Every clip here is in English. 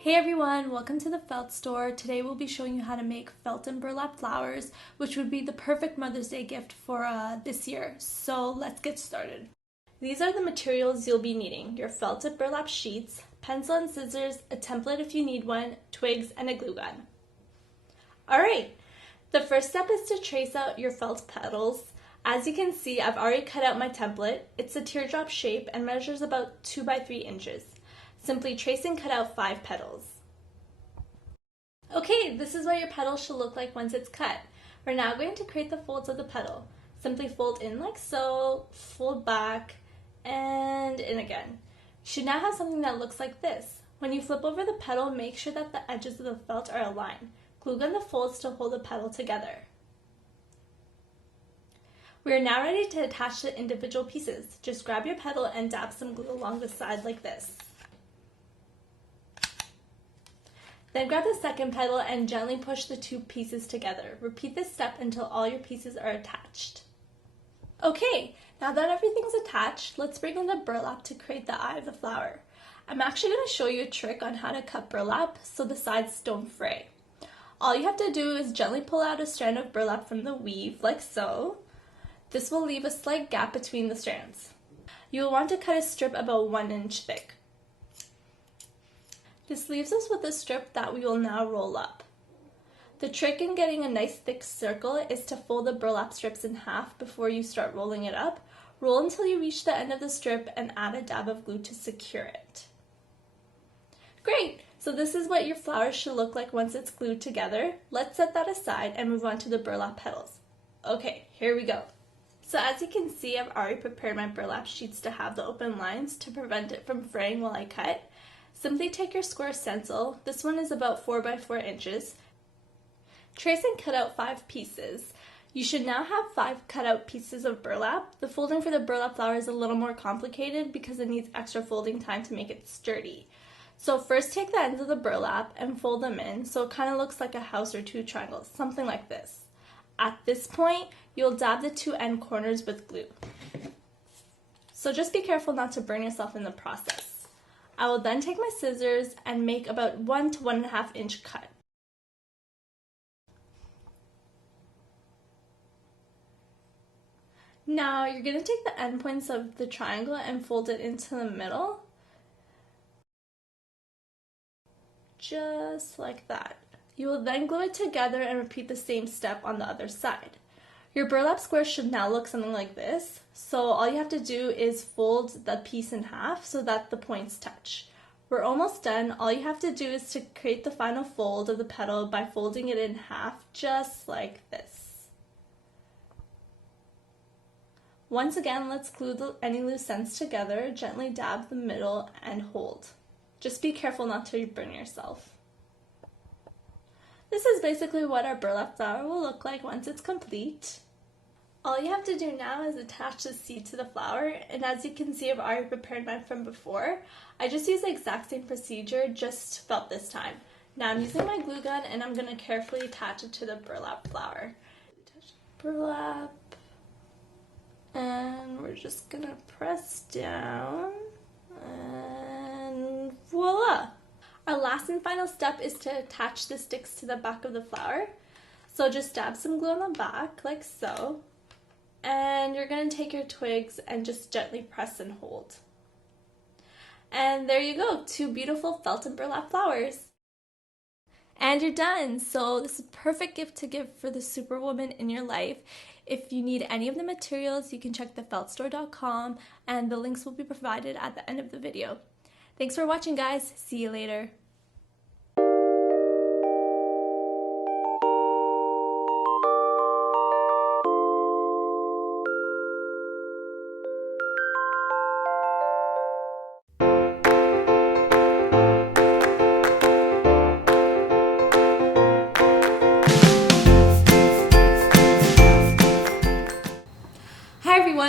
Hey everyone, welcome to the felt store. Today we'll be showing you how to make felt and burlap flowers, which would be the perfect Mother's Day gift for this year. So let's get started. These are the materials you'll be needing: your felt and burlap sheets, pencil and scissors, a template if you need one, twigs, and a glue gun. Alright, the first step is to trace out your felt petals. As you can see, I've already cut out my template. It's a teardrop shape and measures about 2 by 3 inches. Simply trace and cut out 5 petals. Okay, this is what your petal should look like once it's cut. We're now going to create the folds of the petal. Simply fold in like so, fold back, and in again. You should now have something that looks like this. When you flip over the petal, make sure that the edges of the felt are aligned. Glue gun the folds to hold the petal together. We are now ready to attach the individual pieces. Just grab your petal and dab some glue along the side like this. Then grab the second petal and gently push the 2 pieces together. Repeat this step until all your pieces are attached. Okay, now that everything's attached, let's bring in the burlap to create the eye of the flower. I'm actually going to show you a trick on how to cut burlap so the sides don't fray. All you have to do is gently pull out a strand of burlap from the weave, like so. This will leave a slight gap between the strands. You will want to cut a strip about 1 inch thick. This leaves us with a strip that we will now roll up. The trick in getting a nice thick circle is to fold the burlap strips in half before you start rolling it up. Roll until you reach the end of the strip and add a dab of glue to secure it. Great! So this is what your flower should look like once it's glued together. Let's set that aside and move on to the burlap petals. Okay, here we go. So as you can see, I've already prepared my burlap sheets to have the open lines to prevent it from fraying while I cut. Simply take your square stencil. This one is about 4 by 4 inches. Trace and cut out 5 pieces. You should now have 5 cut out pieces of burlap. The folding for the burlap flower is a little more complicated because it needs extra folding time to make it sturdy. So first take the ends of the burlap and fold them in so it kind of looks like a house or 2 triangles, something like this. At this point, you'll dab the 2 end corners with glue. So just be careful not to burn yourself in the process. I will then take my scissors and make about 1 to 1.5 inch cut. Now you're going to take the end points of the triangle and fold it into the middle. Just like that. You will then glue it together and repeat the same step on the other side. Your burlap square should now look something like this. So all you have to do is fold the piece in half so that the points touch. We're almost done. All you have to do is to create the final fold of the petal by folding it in half, just like this. Once again, let's glue any loose ends together, gently dab the middle and hold. Just be careful not to burn yourself. This is basically what our burlap flower will look like once it's complete. All you have to do now is attach the seed to the flower, and as you can see, I've already prepared mine from before. I just used the exact same procedure, just felt this time. Now I'm using my glue gun and I'm going to carefully attach it to the burlap flower. Attach burlap, and we're just going to press down, and voila! Our last and final step is to attach the sticks to the back of the flower. So just dab some glue on the back, like so. And you're going to take your twigs and just gently press and hold. And there you go, 2 beautiful felt and burlap flowers. And you're done. So this is a perfect gift to give for the superwoman in your life. If you need any of the materials, you can check thefeltstore.com and the links will be provided at the end of the video. Thanks for watching, guys. See you later.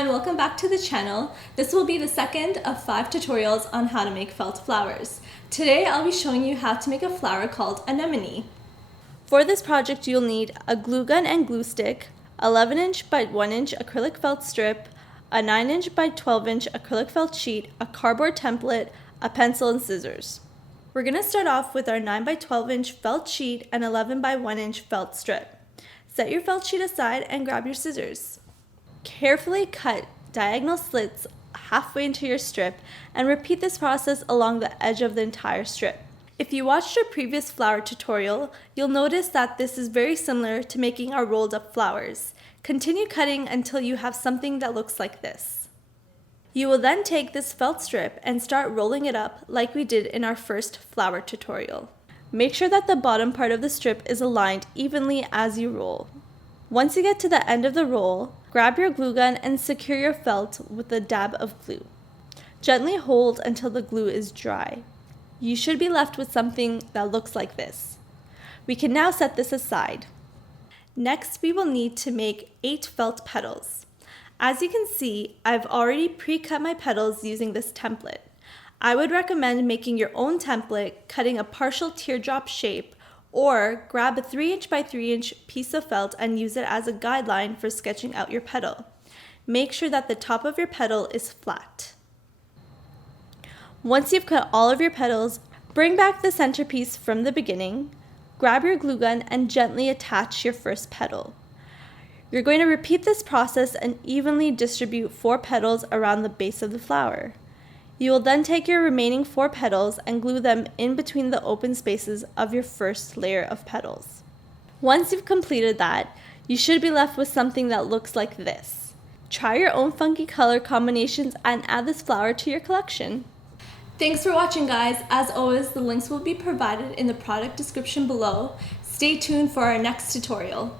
Welcome back to the channel. This will be the second of 5 tutorials on how to make felt flowers. Today I'll be showing you how to make a flower called anemone. For this project you'll need a glue gun and glue stick, 11 inch by 1 inch acrylic felt strip, a 9-inch by 12-inch acrylic felt sheet, a cardboard template, a pencil, and scissors. We're going to start off with our 9 by 12 inch felt sheet and 11 by 1 inch felt strip. Set your felt sheet aside and grab your scissors. Carefully cut diagonal slits halfway into your strip and repeat this process along the edge of the entire strip. If you watched our previous flower tutorial, you'll notice that this is very similar to making our rolled up flowers. Continue cutting until you have something that looks like this. You will then take this felt strip and start rolling it up like we did in our first flower tutorial. Make sure that the bottom part of the strip is aligned evenly as you roll. Once you get to the end of the roll, grab your glue gun and secure your felt with a dab of glue. Gently hold until the glue is dry. You should be left with something that looks like this. We can now set this aside. Next, we will need to make 8 felt petals. As you can see, I've already pre-cut my petals using this template. I would recommend making your own template, cutting a partial teardrop shape, or grab a 3 inch by 3 inch piece of felt and use it as a guideline for sketching out your petal. Make sure that the top of your petal is flat. Once you've cut all of your petals, bring back the centerpiece from the beginning, grab your glue gun and gently attach your first petal. You're going to repeat this process and evenly distribute 4 petals around the base of the flower. You will then take your remaining 4 petals and glue them in between the open spaces of your first layer of petals. Once you've completed that, you should be left with something that looks like this. Try your own funky color combinations and add this flower to your collection. Thanks for watching, guys. As always, the links will be provided in the product description below. Stay tuned for our next tutorial.